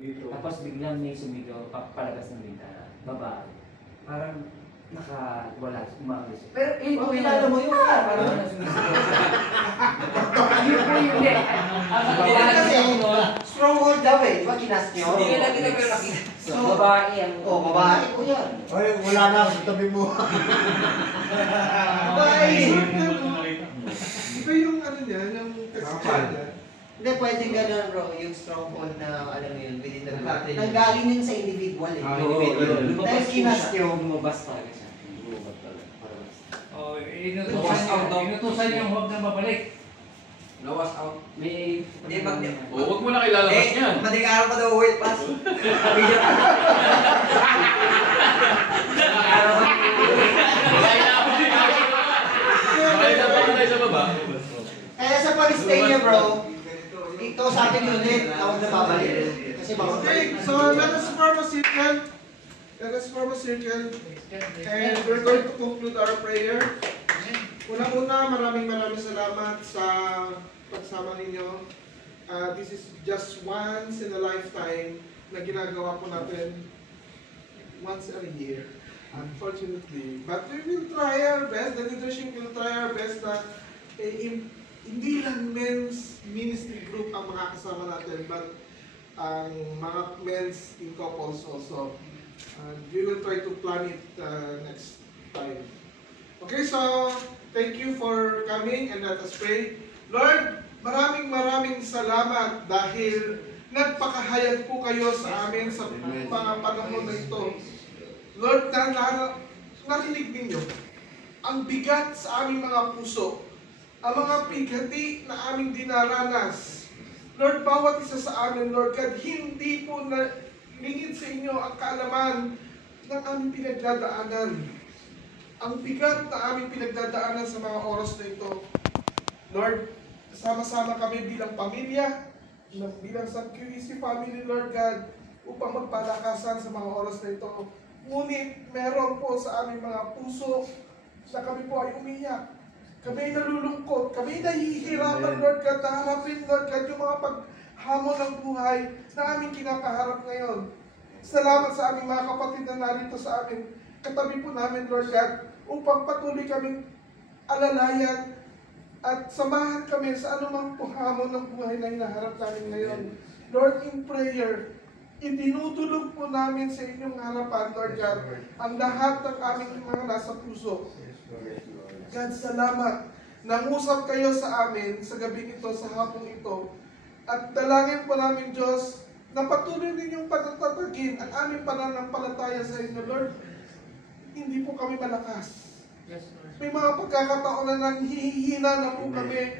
Tapos biglang may sumigaw palabas ng bintana. Babae. Parang nakawala, umalis. Pero kung kilala mo yun, parang wala sumisigaw. Yun po yun eh. Kasi stronghold daw eh, di ba kinas nyo? Hindi nga natin pero nakita. So, babae ang... Oo, babae ko yan. Ay, wala na sa tabi mo. Babae! Iba yung ano niya, yung texture niya. Hindi, pwedeng gano'n bro, yung stronghold na alam mo yun, within the group. Nanggaling yun sa individual eh. Dahil kinas nyo. Lumabas talaga siya. Lumabas talaga. Inutusan yung huwag na mabalik. Lawas out. May... Huwag mo na kailalabas niyan. Madaling araw pa daw uwi, pass. Sa baba. Kaya sa pag-stay niya bro, ito sa atin unit, tawag na babalik. Kasi baka... Okay, so let us form a circle. Let us form a circle. And we're going to conclude our prayer. Unang-una, maraming salamat sa pagsama ninyo. This is just once in a lifetime na ginagawa po natin once a year, unfortunately. But we will try our best, the leadership will try our best na hindi lang men's ministry group ang makakasama natin, but ang mga men's in couples also. And we will try to plan it next time. Okay, so thank you for coming and let us pray. Lord, maraming salamat dahil nagpakahayag po kayo sa amin sa mga panahon na ito. Lord, narinig ninyo ang bigat sa aming mga puso, ang mga pigati na aming dinaranas. Lord, bawat isa sa amin, Lord God, hindi po lingid sa inyo ang kaalaman ng aming pinagdadaanan. Ang bigat na aming pinagdadaanan sa mga oras na ito. Lord, sama-sama kami bilang pamilya, bilang San QEC family, Lord God, upang magpalakasan sa mga oras na ito. Ngunit meron po sa aming mga puso na kami po ay umiyak. Kami ay nalulungkot, kami ay nahihirapan, Lord God, na harapin, Lord God, yung mga paghamon ng buhay na aming kinakaharap ngayon. Salamat sa aming mga kapatid na narito sa amin. Katabi po namin, Lord God, upang patuloy kaming alalayan at samahan kami sa anumang hamon ng buhay na hinaharap namin ngayon. Lord, in prayer, itinutulog po namin sa inyong harapan, Lord God, ang lahat ng aming mga nasa puso. God, salamat. Nangusap kayo sa amin sa gabing ito, sa hapong ito. At dalangin po namin, Diyos, na patuloy ninyong patatatagin ang aming pananampalataya sa inyo, Lord. Hindi po kami malakas. May mga pagkakataon na nanghihina na po kami.